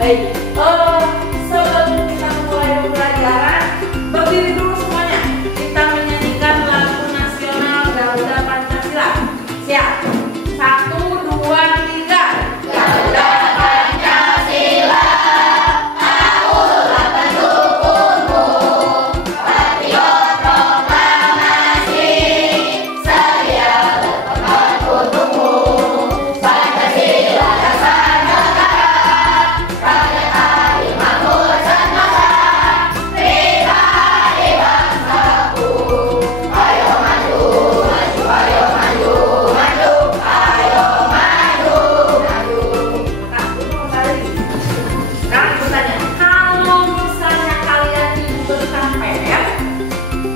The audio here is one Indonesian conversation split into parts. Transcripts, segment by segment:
Baik, sebelum kita mulai pembelajaran, berdiri dulu semuanya. Kita menyanyikan lagu nasional Garuda Pancasila. Siap? 1, 2, 3. Garuda Pancasila, akulah pendukungmu, patriot proklamasi, saya berkorban untukmu. Pancasila dasar negara, rakyat adil makmur sentosa, berikan di bangsaku. Ayo maju, maju, ayo maju, maju, ayo maju, maju. Nah, dulu kembali. Sekarang ibu tanya, kalau misalnya kalian ibu berikan PR,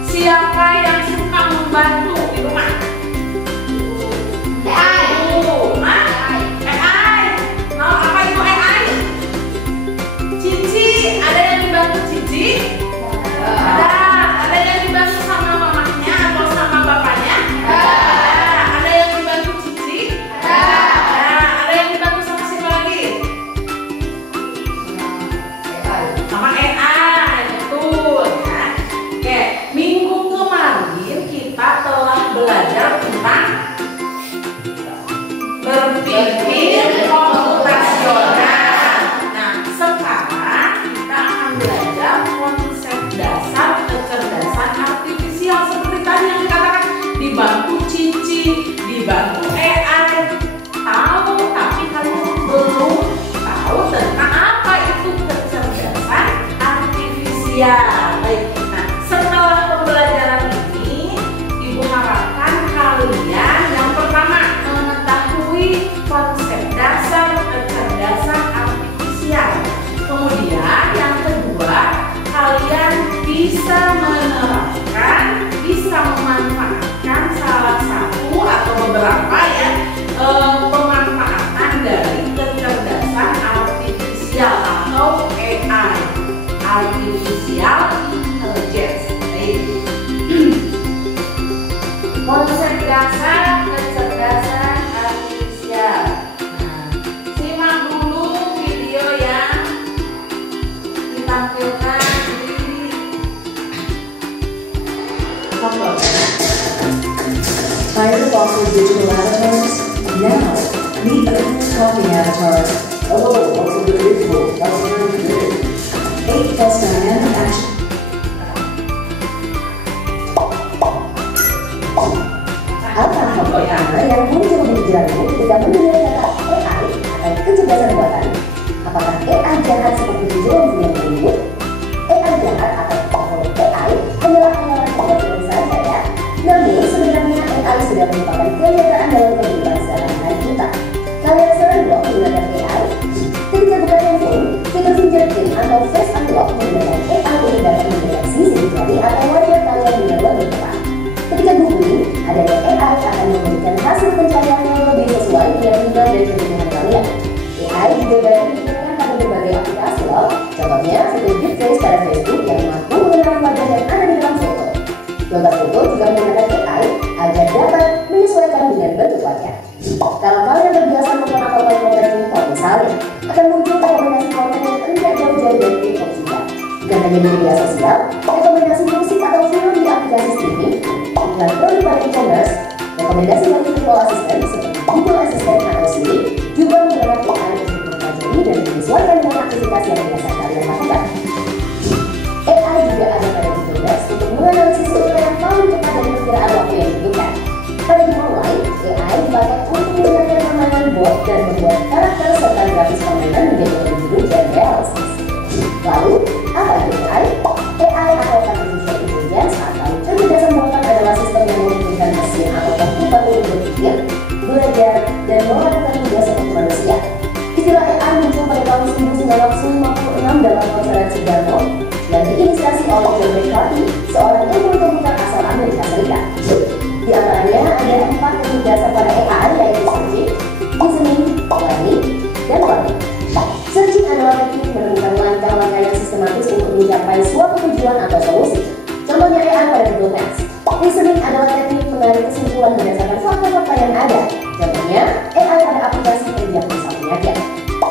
siapa yang suka membantu di rumah? Ibu, AI. Mau apa ibu AI? Cici, ada yang dibantu Cici? Ada yang dibantu sama mamanya atau sama bapaknya? Ada yang dibantu Cici? Ada yang dibantu sama siapa lagi? Sama AI, betul ya. Oke, minggu kemarin kita telah belajar tentang berpikir komputasional. Nah, sekarang kita akan belajar konsep dasar kecerdasan artifisial seperti tadi yang dikatakan dibantu Cici, dibantu AI. Tahu, tapi kamu belum tahu tentang apa itu kecerdasan artifisial. Baik, nah setelah pembelajaran ini, ibu harapkan kalian yang pertama mengetahui konsep dasar kecerdasan artifisial. Kemudian yang kedua, kalian bisa menerapkan, bisa memanfaatkan salah satu atau beberapa ya pemanfaatan dari kecerdasan artifisial atau AI, artificial intelligence. Baik. Konsep dasar kecerdasan artifisial. Nah, simak dulu video yang ditampilkan di tonton. Tired of awkward digital avatars? Now, meet a cool talking avatar. Hello, welcome to Facebook. How's it going today? 8 plus dynamic action. Apa hal pertama yang muncul di pikiranmu ketika mendengar kata AI atau kecerdasan buatan? Apakah AI jahat seperti di film yang Hollywood? AI jahat atau AI hanyalah pengenalan kebetulan saja ya. Namun sebenarnya AI sudah merupakan kenyataan dalam kehidupan sehari-hari kita. Kalian sering loh menggunakan AI. Ketika buka handphone, fitur fingerprint atau face unlock menggunakan AI untuk dapat mendeteksi sidik jari atau wajah kalian dengan lebih tepat. Ketika googling, adanya AI akan memberikan hasil pencarian yang lebih sesuai dengan minat dan kebutuhan kalian. AI juga dapat digunakan pada berbagai aplikasi loh. Contohnya fitur deepface pada Facebook yang mampu mengenali wajah yang ada di dalam foto. Gambar foto juga menggunakan AI agar dapat menyesuaikan dengan bentuk wajah. Kalau kalian terbiasa menonton atau konten TikTok misalnya, akan muncul rekomendasi konten yang tidak jauh-jauh dari TikTok juga. Bukan hanya di media sosial, rekomendasi musik atau film di aplikasi streaming, iklan produk pada e-commerce, rekomendasi dari virtual assistant seperti Google Assistant atau Siri juga menggunakan AI untuk mempelajari dan menyesuaikan dengan aktivitas yang biasa kalian lakukan. AI juga ada pada Google Docs untuk menganalisis survei yang paling cepat dari perkiraan waktu yang dibutuhkan. Pada game online, AI dipakai untuk menggunakan permainan bot dan membuat karakter serta grafis permainan menjadi lebih lucu dan realistis. Lalu, apa itu AI? AI atau Artificial Intelligence atau kecerdasan buatan adalah sistem yang memungkinkan mesin atau komputer untuk berpikir, belajar, dan melakukan tugas seperti manusia. Istilah AI muncul pada tahun 1956 dalam konferensi Dartmouth yang diinisiasi oleh John McCarthy, seorang ilmuwan komputer asal Amerika Serikat. Di antaranya ada 4 teknik dasar pada AI yaitu searching, reasoning, learning, dan coding. Searching adalah teknik menemukan langkah-langkah yang sistematis untuk mencapai suatu tujuan atau solusi. Contohnya AI pada Google Maps. Reasoning adalah teknik menarik kesimpulan berdasarkan fakta-fakta yang ada. Contohnya AI pada aplikasi pendiagnosa penyakit.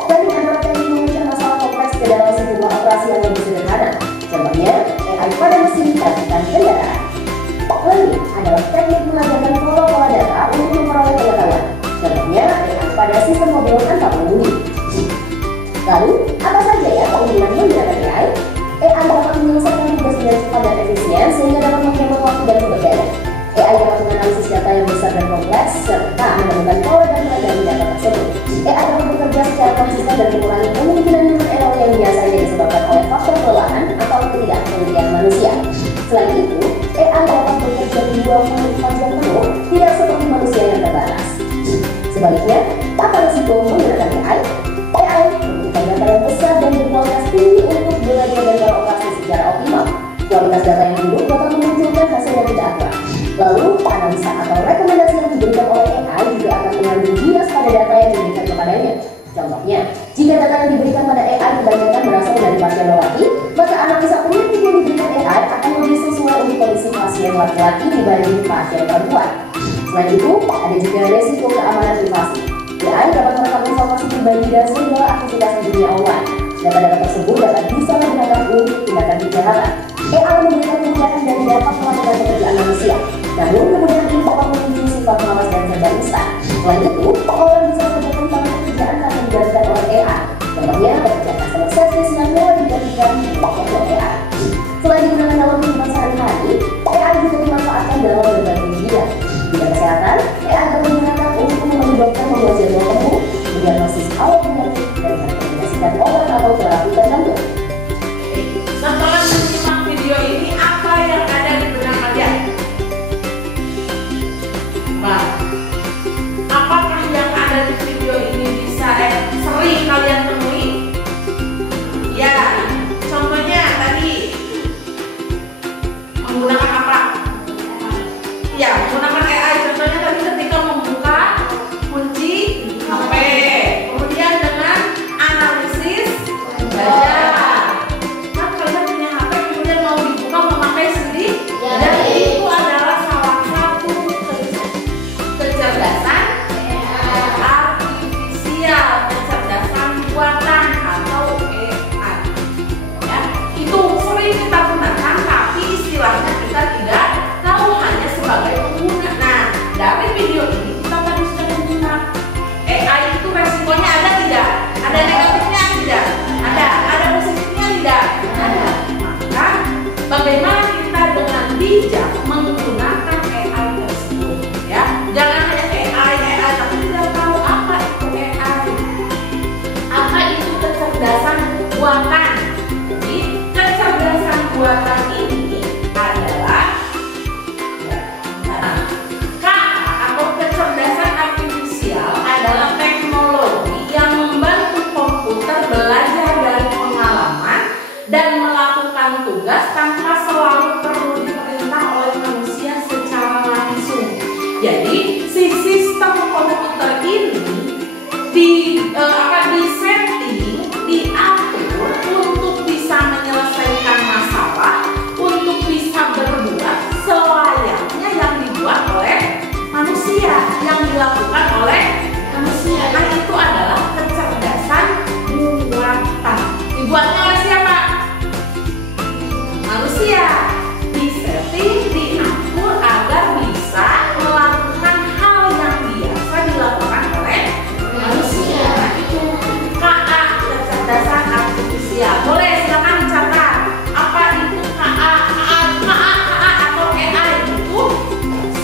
Learning adalah teknik memecah masalah Contohnya, AI pada mesin perakitan kendaraan. Learning adalah teknik mengajarkan pola-pola data untuk memperoleh pengetahuan. Contohnya, AI pada sistem mobil tanpa pengemudi. Lalu, apa saja ya keunggulan menggunakan AI? AI dapat menyelesaikan tugas dengan cepat dan efisien sehingga dapat menghemat waktu dan sumber daya. AI dapat menganalisis data yang besar dan kompleks serta menemukan pola dan dari data tersebut. AI dapat bekerja secara konsisten dan mengurangi kemungkinan error yang biasanya disebabkan oleh faktor kelelahan atau ketidakpengertian manusia. Selain itu, AI dapat bekerja di 24 jam penuh, tidak seperti manusia yang terbatas. Sebaliknya, apa risiko menggunakan AI? AI membutuhkan data yang besar dan berkualitas tinggi untuk belajar dan beroperasi secara optimal. Kualitas data yang buruk dapat memunculkan hasil yang tidak akurat. Lalu, analisa atau rekomendasi yang diberikan oleh AI juga akan mengandung bias pada data yang diberikan kepadanya. Contohnya, jika data yang diberikan pada AI kebanyakan berasal dari pasien lelaki, maka analisa penyakit yang diberikan AI akan lebih sesuai untuk kondisi pasien laki-laki dibanding pasien perempuan. Selain itu, ada juga resiko keamanan privasi. AI dapat merekam informasi pribadi dan segala aktivitas di dunia online. Data-data tersebut dapat bisa digunakan untuk tindakan kejahatan. AI memberikan kemudahan dan dapat melakukan pekerjaan manusia. Namun, kemudahan ini dapat memicu sifat malas dan serba instan. Selain itu, orang bisa saja tentang pekerjaan akan digantikan oleh AI. Contohnya, pekerjaan customer service yang mulai digantikan oleh AI. Selain digunakan dalam kehidupan sehari-hari, AI juga dimanfaatkan dalam berbagai bidang. Bidang kesehatan, AI dapat digunakan untuk membantu dokter membuat jadwal temu, mendiagnosis awal penyakit, dan merekomendasikan obat atau terapi tertentu. Setelah menyimak video ini, apa yang ada di benak kalian? Mbak, apakah yang ada di video ini bisa sering kalian temui? Ya, contohnya tadi menggunakan apa? Ya, menggunakan AI. Contohnya tadi ketika membuka kunci HP, kemudian dengan analisis wajah. Kan kalian punya HP, kemudian mau dibuka memakai sidik jari. Itu adalah salah satu kecerdasan artifisial, kecerdasan buatan atau AI. Ya, itu sering kita gunakan, tapi istilahnya kita tidak tahu, hanya sebagai pengguna. Nah, dari video ini kita tadi sudah menyimak AI itu resikonya ada tidak? Ada negatifnya tidak? Ada. Ada positifnya tidak? Ada. Maka bagaimana kita dengan bijak menggunakan AI tersebut? Ya, jangan hanya AI tapi tidak tahu apa itu AI. Apa itu kecerdasan buatan? Jadi kecerdasan buatan ini adalah atau kecerdasan artifisial adalah teknologi yang membantu komputer belajar dari pengalaman dan melakukan tugas tanpa selalu perlu diperintah oleh manusia secara langsung. Jadi si sistem komputer ini disetting, diatur untuk bisa menyelesaikan masalah, untuk bisa berbuat selayaknya yang dibuat oleh manusia, yang dilakukan oleh manusia. Nah, itu adalah kecerdasan buatan. Dibuatnya oleh siapa? Manusia. Disetting, diatur agar bisa melakukan hal yang biasa dilakukan oleh manusia. Nah, itu KA, kecerdasan artifisial. Boleh silakan dicatat. Apa itu KA? KA atau AI itu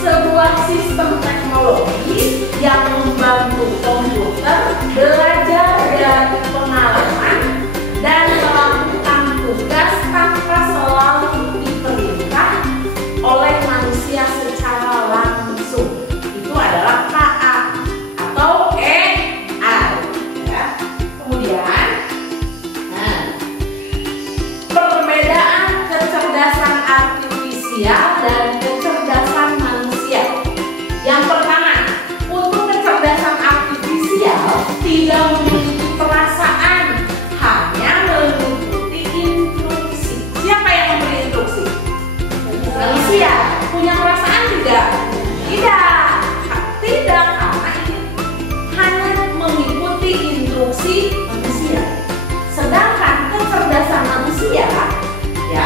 sebuah sistem teknologi yang membantu komputer belajar dari pengalaman dan melakukan tugas tanpa selalu diperintah oleh manusia secara langsung. Itu adalah KA atau AI. Ya. Kemudian, perbedaan kecerdasan artifisial dan kecerdasan manusia. Yang pertama, untuk kecerdasan artifisial tidak memiliki perasaan, hanya mengikuti instruksi. Siapa yang memberi instruksi? Manusia. Punya perasaan tidak? Tidak. Tidak, karena ini hanya mengikuti instruksi manusia. Sedangkan kecerdasan manusia, ya,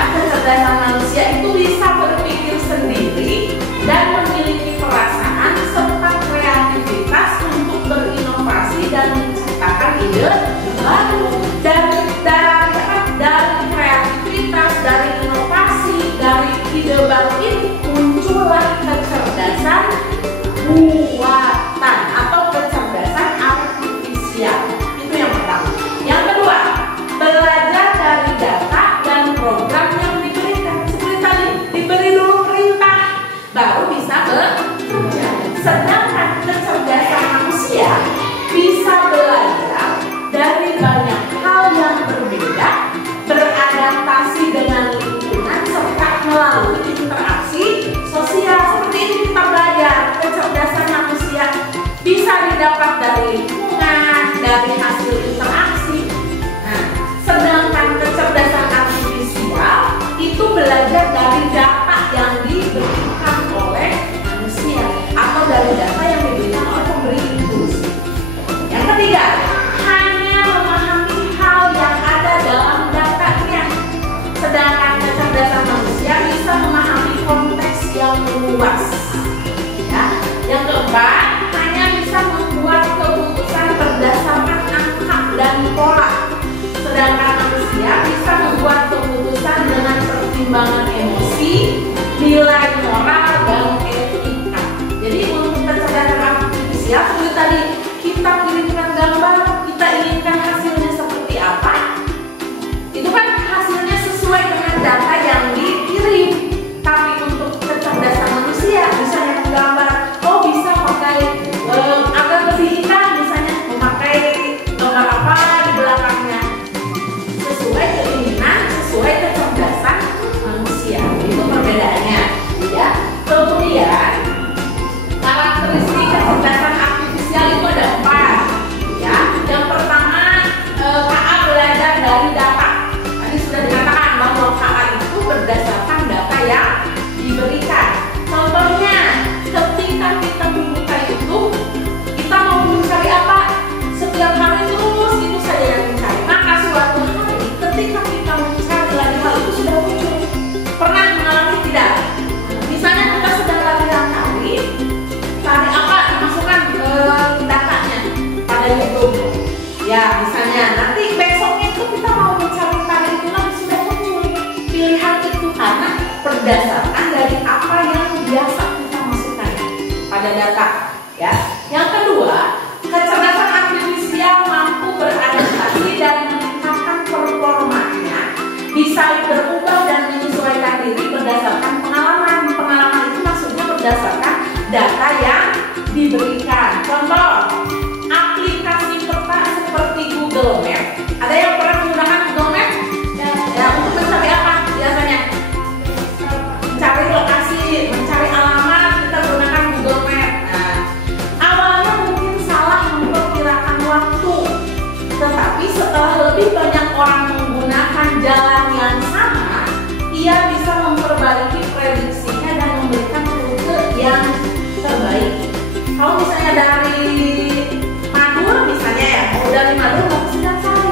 nilai moral dan etika. Jadi untuk kecerdasan artifisial seperti tadi kita kirimkan gambar, kita inginkan hasilnya seperti apa, itu kan hasilnya sesuai dengan data yang dikirim. Tapi untuk kecerdasan manusia, misalnya menggambar, oh bisa pakai agar lebih indah, misalnya memakai gambar apa di belakangnya, sesuai keinginan, sesuai kecerdasan manusia. Itu perbedaannya, ya. Kemudian karakteristik kecerdasan artifisial itu ada 4, ya. Yang pertama, KA belajar dari data. Tadi sudah dikatakan bahwa KA itu berdasarkan data yang diberikan. Contohnya, ketika kita membuka YouTube, kita mau mencari apa? Setiap hari terus itu saja yang mencari. Maka suatu hari ketika kita mencari lagi hal itu sudah muncul. Pernah mengalami tidak? Misalnya kita sedang latihan tari apa dimasukkan ke datanya pada YouTube. Ya, misalnya nanti besoknya itu kita mau mencari tari itu lagi sudah muncul pilihan itu karena berdasarkan dari apa yang biasa kita masukkan pada data, ya. Yang kedua, kecerdasan artifisial mampu beradaptasi dan meningkatkan performanya, bisa berubah dan menyesuaikan diri berdasarkan pengalaman. Pengalaman itu maksudnya berdasarkan data yang diberikan. Contoh, aplikasi peta seperti Google Map. Ada yang pernah menggunakan Google Map? Ya, untuk mencari apa biasanya? Mencari lokasi, mencari alamat, kita gunakan Google Map. Nah, awalnya mungkin salah memperkirakan waktu, tetapi setelah lebih banyak orang menggunakan jalan yang sama, ia bisa memperbaiki prediksinya dan memberikan rute yang terbaik. Kalau misalnya dari Madura misalnya ya, mau dari Madura mau ke Singapura,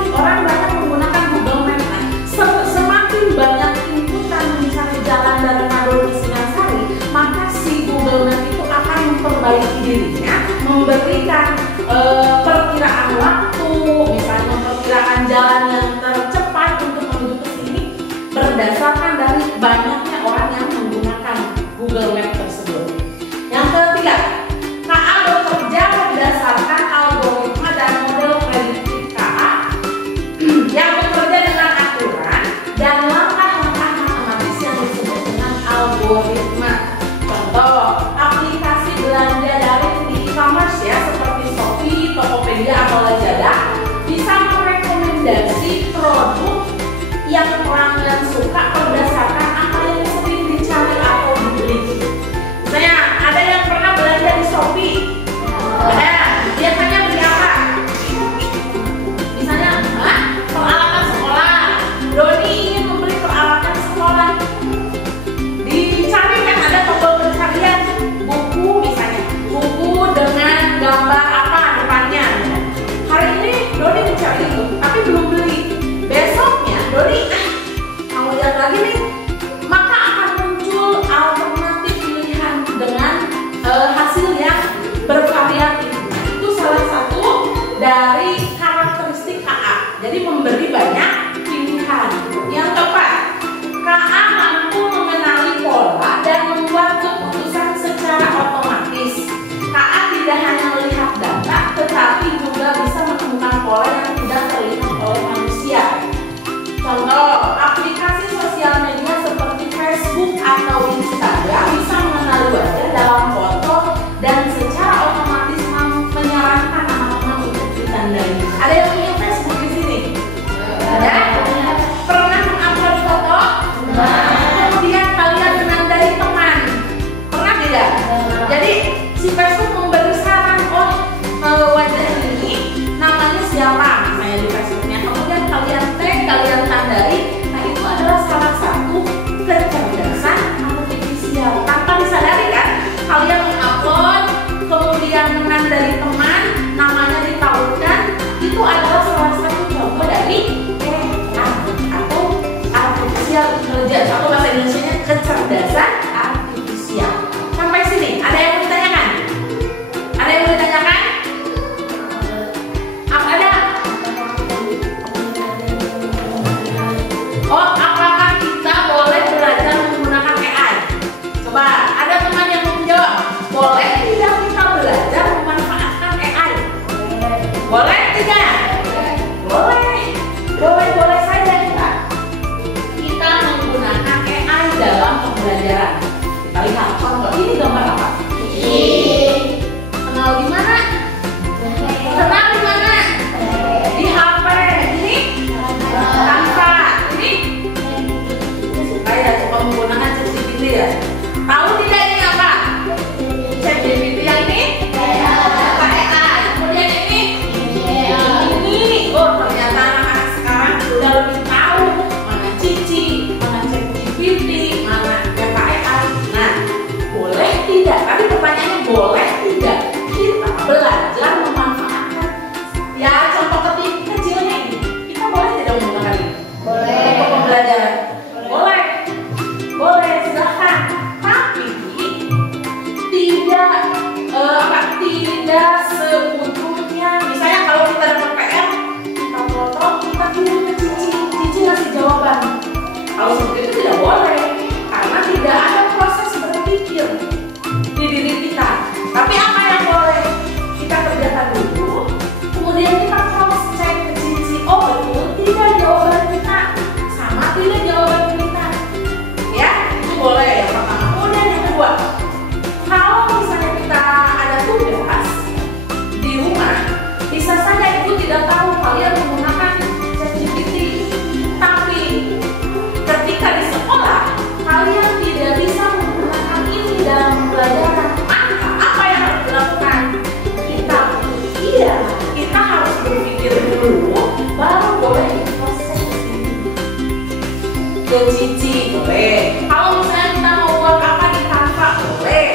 ke Cici boleh. Kalau misalnya kita mau buat apa di Canva boleh.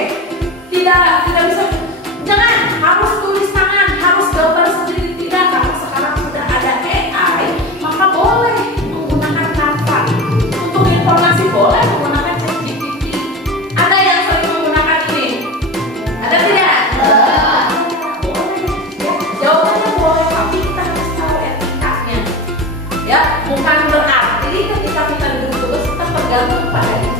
Tidak bisa. Jangan harus tulis tangan, harus gambar sendiri, tidak. Karena sekarang sudah ada AI, maka boleh menggunakan Canva. Untuk informasi boleh menggunakan ChatGPT. Ada yang sering menggunakan ini? Ada tidak? Boleh. Ya, jawabannya boleh, tapi kita harus tahu etikanya. Ya, bukan berarti ketika kita duduk terus kita tergantung pada ini.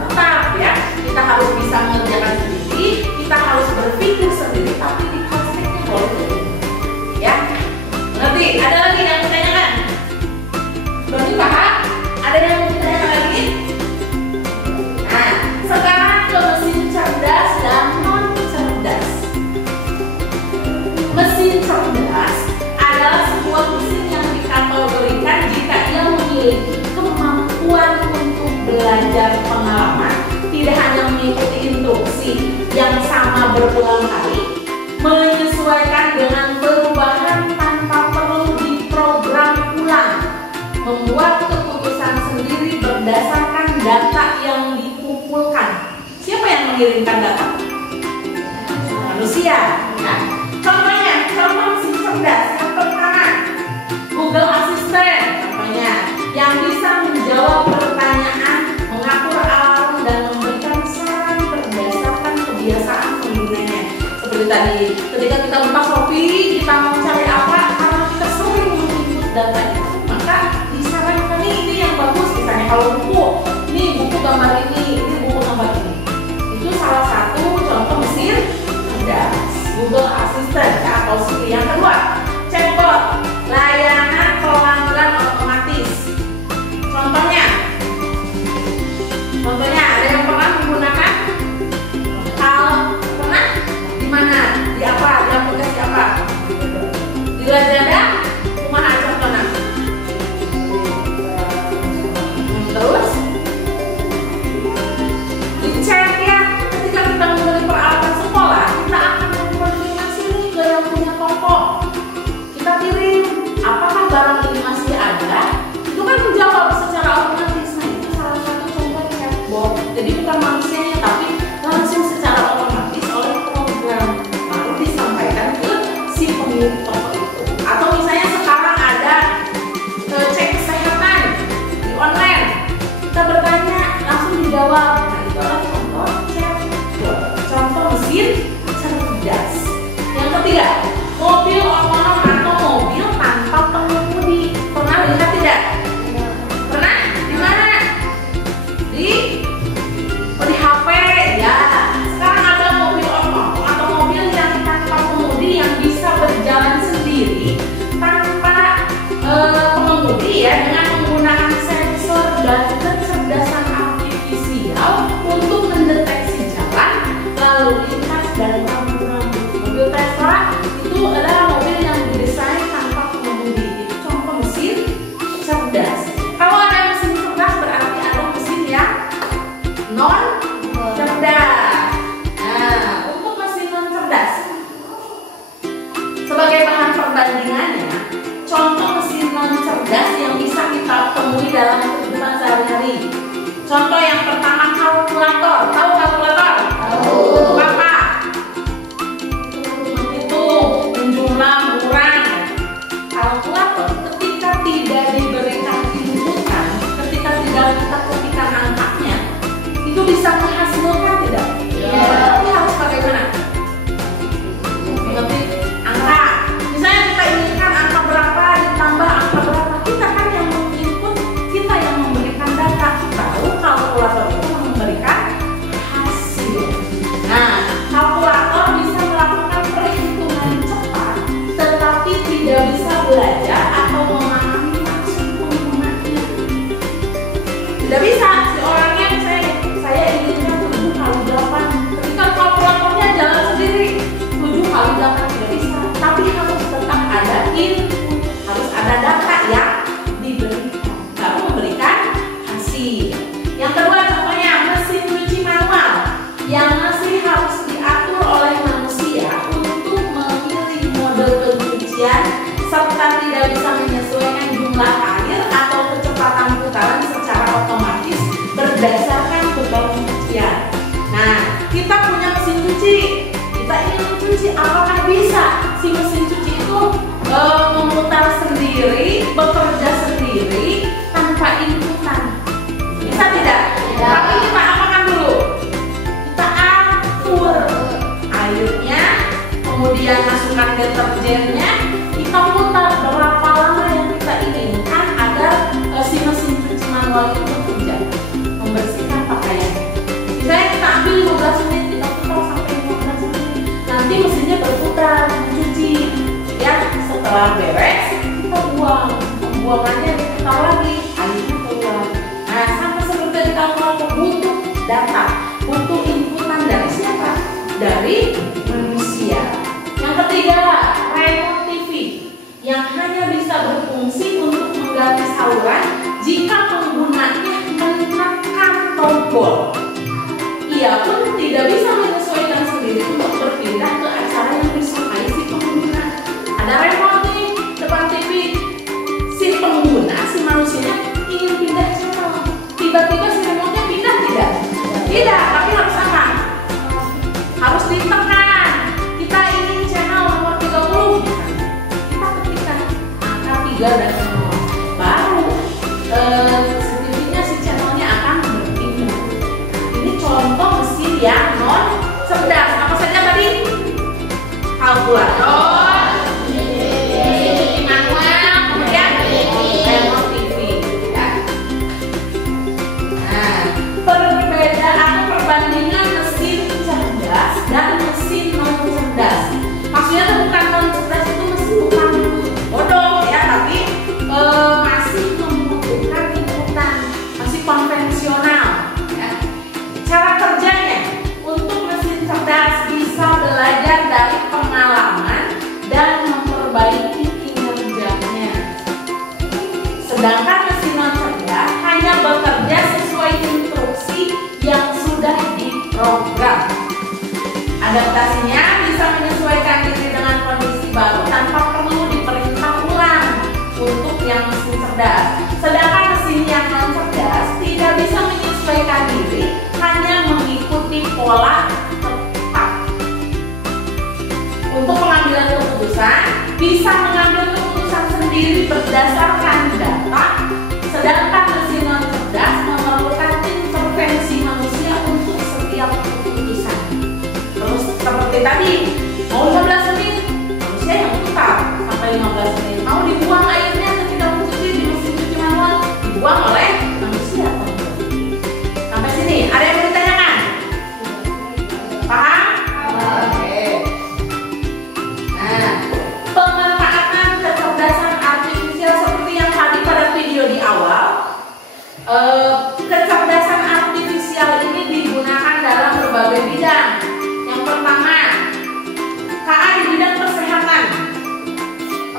Tetap ya, kita harus bisa mengerjakan sendiri, kita harus berpikir sendiri, tapi di prakteknya boleh. Ya, ngerti? Ada lagi yang ditanyakan? Belum dipaham? Ada yang mau ditanyakan lagi? Nah, sekarang ke mesin cerdas dan non cerdas. Mesin cerdas adalah sebuah mesin yang dikategorikan jika ia memiliki kemampuan untuk belajar pengalaman, tidak hanya mengikuti instruksi yang sama berulang kali, menyesuaikan dengan perubahan tanpa perlu diprogram ulang, membuat keputusan sendiri berdasarkan data yang dikumpulkan. Siapa yang mengirimkan data? Manusia. Nah, contohnya, contoh mesin cerdas yang pertama, Google Assistant, contohnya, yang bisa menjawab pertanyaan, mengatur alarm, dan memberikan saran berdasarkan kebiasaan penggunanya. Seperti tadi, ketika kita buka Shopee, kita mau cari apa, karena kita sering menginput data itu, maka disarankan ini yang bagus. Misalnya kalau buku, ini buku gambar ini buku gambar ini. Itu salah satu contoh mesin cerdas, Google Assistant ya, atau Siri. Yang kedua, chatbot, layanan pelanggan otomatis. Contohnya ada yang pernah menggunakan? Kalau pernah, di mana? Di apa? Di aplikasi apa? Di Lazada, kumaha contohnya? Terus di chat ya, ketika kita membeli peralatan sekolah, kita akan mengkoordinasi nih ke yang punya toko. Kita kirim, apakah barang ini masih ada? Itu kan menjawab secara otomatis. Nah, itu salah satu contoh chatbot. Jadi bukan manusianya, tapi langsung secara otomatis oleh program, lalu disampaikan ke si pemilik toko itu. Atau misalnya sekarang ada cek kesehatan di online, kita bertanya langsung dijawab. Nah, itu adalah contoh chatbot, contoh mesin cerdas. Yang ketiga, mobil otonom atau mobil tanpa pengemudi. Pernah lihat tidak? Pernah? Di mana? Di HP ya. Sekarang ada mobil otonom atau mobil yang tanpa pengemudi yang bisa berjalan sendiri tanpa pengemudi ya, dengan menggunakan sensor dan kecerdasan artifisial untuk mendeteksi jalan, lalu lintas, dan rambu-rambu. Mobil Tesla itu adalah mobil yang didesain tanpa pengemudi. Itu contoh mesin cerdas. Kalau ada mesin cerdas berarti ada mesin yang non cerdas. Nah, untuk mesin non cerdas, sebagai bahan perbandingannya, contoh mesin non cerdas yang bisa kita temui dalam kehidupan sehari-hari. Contoh yang pertama, kalkulator. Tahu kalkulator? Tahu. Apa? Menghitung, menjumlah, mengurang. Kalkulator ketika tidak diberikan inputan, ketika tidak kita ketikkan angkanya, itu bisa menghasilkan tidak? Ya. Tapi harus bagaimana? Mengetik angka. Misalnya kita inginkan angka berapa ditambah angka berapa, kita kan yang menginput, kita yang memberikan data. Tahu kalkulator itu memberikan hasil. Nah, kalkulator bisa melakukan perhitungan cepat, tetapi tidak bisa belajar atau memahami maksud penggunanya. Tidak bisa. Si orangnya saya inginkan 7 kali 8. Ketika kalkulatornya jalan sendiri, 7 kali 8 tidak bisa. Tapi harus tetap ada input, harus ada data yang diberikan, baru memberikan hasil. Yang kedua contohnya mesin cuci manual yang masih harus diatur oleh manusia untuk memilih mode pencucian serta tidak bisa menyesuaikan jumlah air atau kecepatan putaran secara udah beres, kita buang. Pembuangannya diputar lagi, airnya keluar. Nah, sama seperti yang kita ngomong, butuh data, butuh inputan dari siapa? Dari manusia. Yang ketiga, remote TV yang hanya bisa berfungsi untuk mengganti saluran jika penggunanya menekan tombol. Ia pun tidak bisa menyesuaikan sendiri untuk berpindah ke acara yang disukai si pengguna. Ada remote nih depan TV, si pengguna, si manusianya ingin pindah channel. Tiba-tiba si remote-nya pindah tidak? Tidak, tapi harus apa? Harus ditekan. Kita ingin channel nomor 30. Kita ketikkan angka 3 dan 0. Baru CCTV-nya si channelnya akan berpindah. Ini contoh mesin yang non cerdas. Apa saja tadi? Kalkulator, mesin cuci manual, kemudian remote TV. Ya. Nah, perbandingan mesin cerdas dan mesin non cerdas. Maksudnya itu bukan non cerdas, itu mesin bukan bodoh ya, tapi masih membutuhkan inputan, masih konvensional. Ya. Cara kerjanya untuk mesin cerdas bisa belajar dari pengalaman dan memperbaiki kinerjanya. Sedangkan mesin non cerdas hanya bekerja sesuai instruksi yang sudah diprogram. Adaptasinya bisa menyesuaikan diri dengan kondisi baru tanpa perlu diperintah ulang untuk yang mesin cerdas. Sedangkan mesin yang non cerdas tidak bisa menyesuaikan diri, hanya mengikuti pola tetap. Untuk pengambilan keputusan, bisa mengambil keputusan sendiri berdasarkan data, sedangkan mesin non cerdas memerlukan intervensi manusia untuk setiap keputusan. Terus seperti tadi, mau 15 menit, manusia yang putar sampai 15 menit. Mau dibuang airnya ketika mencuci di mesin cuci manual, dibuang oleh manusia. Sampai sini, ada yang mau ditanyakan? Paham? Oke. Nah, pemanfaatan kecerdasan artifisial seperti yang tadi pada video di awal. Kecerdasan artifisial ini digunakan dalam berbagai bidang. Yang pertama, KA di bidang kesehatan.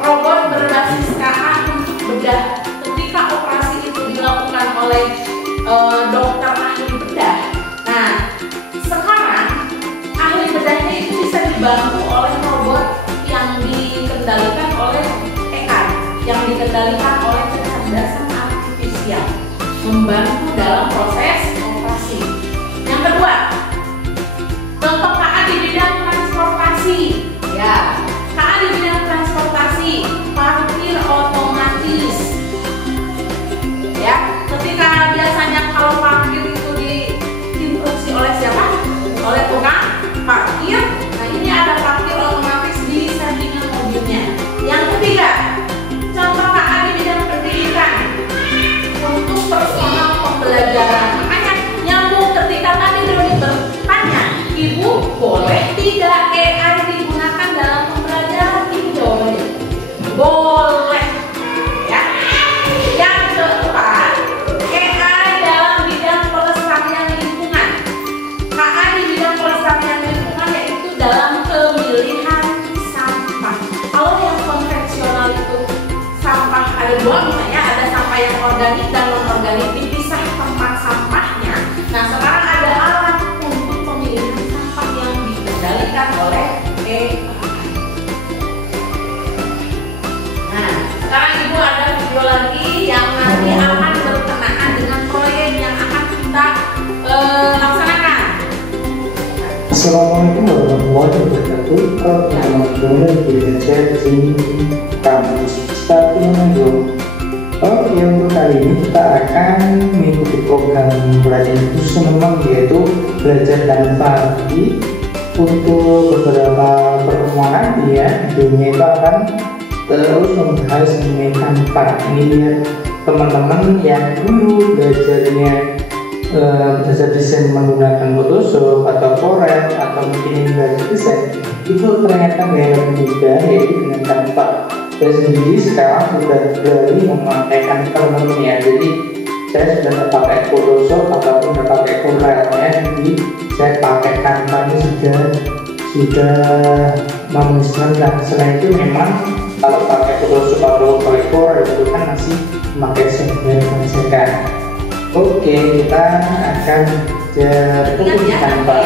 Robot berbasis KA untuk bedah. Ketika operasi itu dilakukan oleh dokter ahli bedah. Nah, sekarang ahli bedahnya itu bisa dibantu oleh robot yang dikendalikan oleh AI, yang dikendalikan oleh kecerdasan artifisial, membantu dalam proses operasi. Yang kedua, contoh KA di bidang transportasi. Ya, KA di bidang transportasi, parkir otomatis. Ya, ketika biasanya kalau parkir itu diinstruksi oleh siapa? Oleh tukang parkir. Nah, ini ada parkir otomatis di sampingan mobilnya. Yang ketiga, contoh KA di bidang pendidikan untuk personal pembelajaran. Makanya nyambung ketika tadi Doni bertanya, Ibu boleh tidak AI digunakan dalam pembelajaran? Ini jawabannya boleh. Ya. Yang keempat, AI dalam bidang pelestarian lingkungan. KA di bidang pelestarian lingkungan yaitu dalam pemilihan sampah. Kalau yang konvensional itu sampah ada dua, misalnya ada sampah yang organik dan non organik, dipisah tempat sampahnya. Nah, sekarang ada alat untuk pemilihan sampah yang dikendalikan oleh AI. Nah, sekarang Ibu ada video lagi yang nanti akan berkenaan dengan proyek yang akan kita laksanakan. Assalamualaikum warahmatullahi wabarakatuh. Pertama kali belajar di kampus Stasiun Manggung. Oke, untuk kali ini kita akan mengikuti program pelajaran khusus memang, yaitu belajar tanpa arti. Untuk beberapa pertemuan nanti ya, videonya itu akan terus membahas mengenai tanpa. Ini biar teman-teman yang dulu belajarnya belajar desain menggunakan Photoshop atau Corel atau mungkin belajar desain itu ternyata lebih mudah, yaitu dengan tanpa. saya sendiri sekarang sudah berani memakaikan teman-teman ya. Jadi saya sudah pakai Photoshop ataupun sudah pakai Corel ya. Jadi saya pakai Canva sudah memusnahkan. Selain itu memang kalau pakai Photoshop atau pakai Corel itu kan masih memakai software menyesuaikan. Oke, kita akan belajar Canva.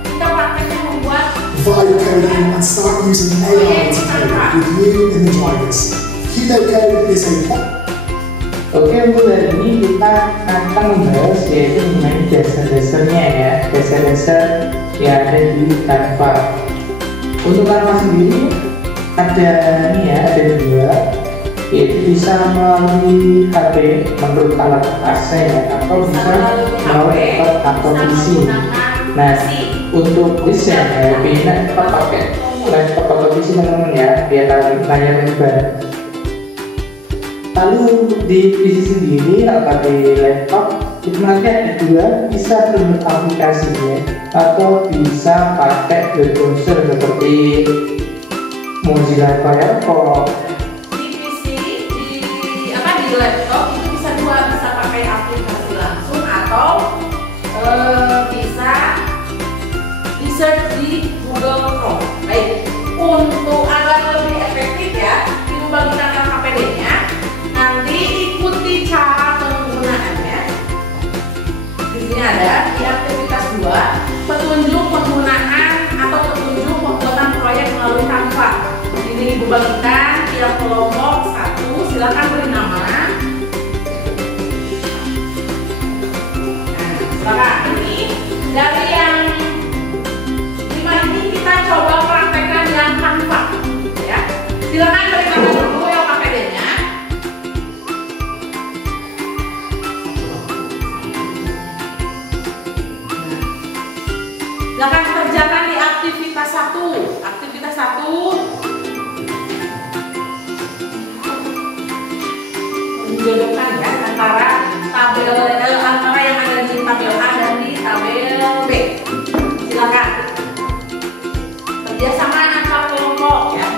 Kita prakteknya membuat Provide coding and start using AI to code with you in the driver's seat. Hugo Code is a Oke, untuk hari ini kita akan membahas yaitu mengenai dasar-dasarnya ya, dasar-dasar yang ada di Canva. Untuk Canva sendiri ada dua, yaitu bisa melalui HP menurut alat AC ya, atau bisa melalui laptop atau PC. Nah, untuk desain ya, kita pakai laptop atau PC teman-teman ya, biar layar lebar. Lalu di PC sendiri atau di laptop itu nanti ada dua, bisa download aplikasinya atau bisa pakai web browser seperti Mozilla Firefox. di PC, di laptop itu bisa dua, bisa pakai aplikasi langsung atau bisa di search di Google Chrome. Baik, untuk agar lebih efektif ya, itu bagikan KPD-nya. Nanti ikuti cara penggunaannya. Di sini ada di aktivitas 2, petunjuk penggunaan atau petunjuk pembuatan proyek melalui Canva. Ini ibu bagikan tiap kelompok 1, silakan beri nama. Nah, silakan ini dari yang 5 ini kita coba praktekkan dengan Canva. Ya, silakan beri nama dulu yang KPD-nya. Silakan kerjakan di aktivitas 1. Aktivitas 1 menjodohkan ya antara antara yang ada di tabel A dan di tabel B. Silakan kerjasama antar kelompok ya.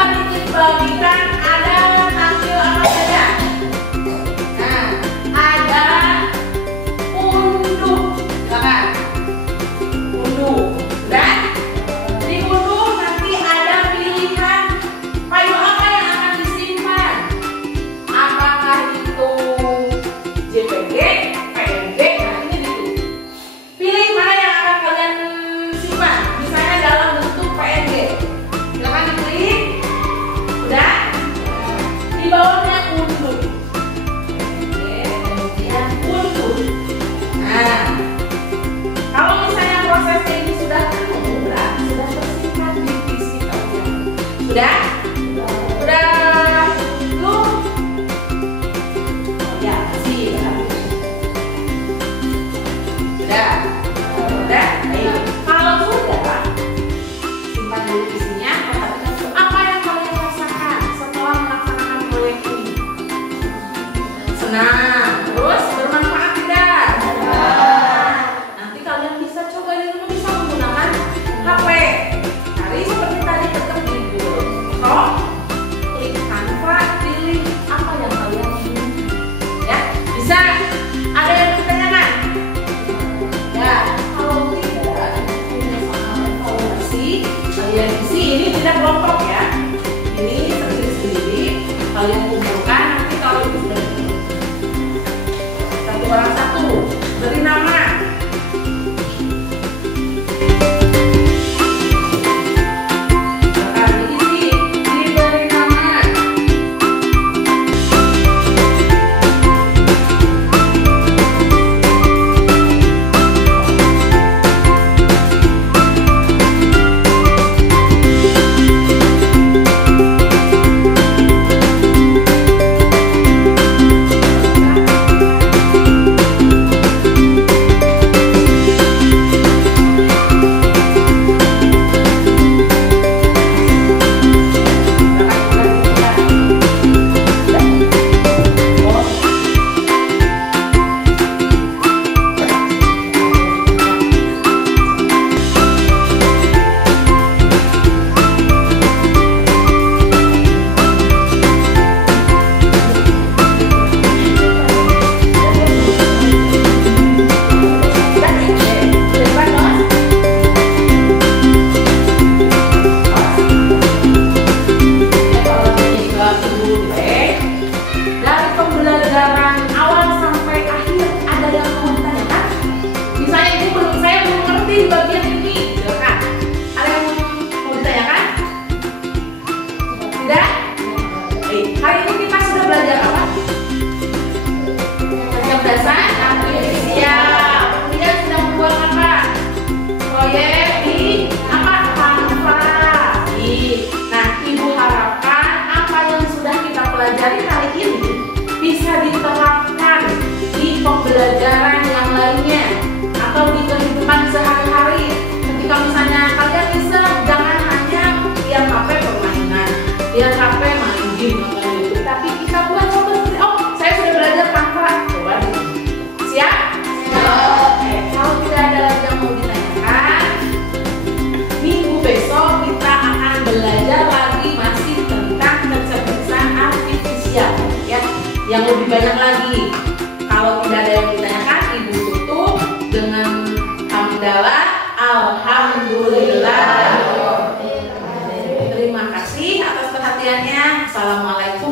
akan dibagikan ada tampil apa saja. Nah, ada unduh, silakan. Unduh, dan di unduh nanti ada pilihan payung apa yang akan disimpan. Apakah itu JPG, PNG, nah ini gitu. Pilih mana yang akan kalian simpan. Misalnya dalam bentuk PNG. Silakan diklik. Udah. Di bawahnya unduh. Oke, kemudian unduh. Nah, kalau misalnya prosesnya ini sudah penuh, berarti sudah tersimpan di PC kalian. Sudah? Udah belum? Oh ya, masih ya. Sudah? Sudah? Baik. Kalau sudah, simpan dulu isinya. Perhatikan apa yang kalian rasakan setelah melaksanakan proyek ini. Senang, terus bermanfaat tidak? Nanti kalian bisa coba di rumah, bisa menggunakan HP. Cari seperti tadi, tetap di Google Chrome, klik Canva, pilih apa yang kalian inginkan. Ya, bisa. Ada yang ditanyakan? Ya, kalau tidak, punya soal evaluasi, kalian isi. Ini tidak kelompok ya. Ini sendiri-sendiri. Kalian kumpulkan. Nanti kalau itu sudah satu orang satu, beri nama. Silakan diisi, diberi nama. Dari pembelajaran awal sampai akhir ada yang mau ditanyakan? Misalnya ibu saya belum ngerti bagian ini, silakan. Ada yang mau ditanyakan? Tidak? Baik, hari ini kita sudah belajar apa? Yang dasar, siap. Kemudian sudah membuat apa? Proyek di apa? Canva. Nah, ibu harapkan apa yang sudah kita pelajari hari ini bisa diterapkan di pembelajaran yang lainnya atau di kehidupan sehari-hari. Ketika misalnya kalian bisa, jangan hanya lihat HP permainan, lihat HP main game, nonton YouTube, tapi kita buat coba sendiri. Oh, saya sudah belajar Canva, coba deh. Siap? Oke, kalau tidak ada lagi yang mau ditanyakan, minggu besok kita akan belajar lagi masih tentang kecerdasan artifisial, ya, yang lebih banyak lagi. Kalau tidak ada yang ditanyakan, ibu tutup dengan hamdalah, alhamdulillah. Terima kasih atas perhatiannya. Assalamualaikum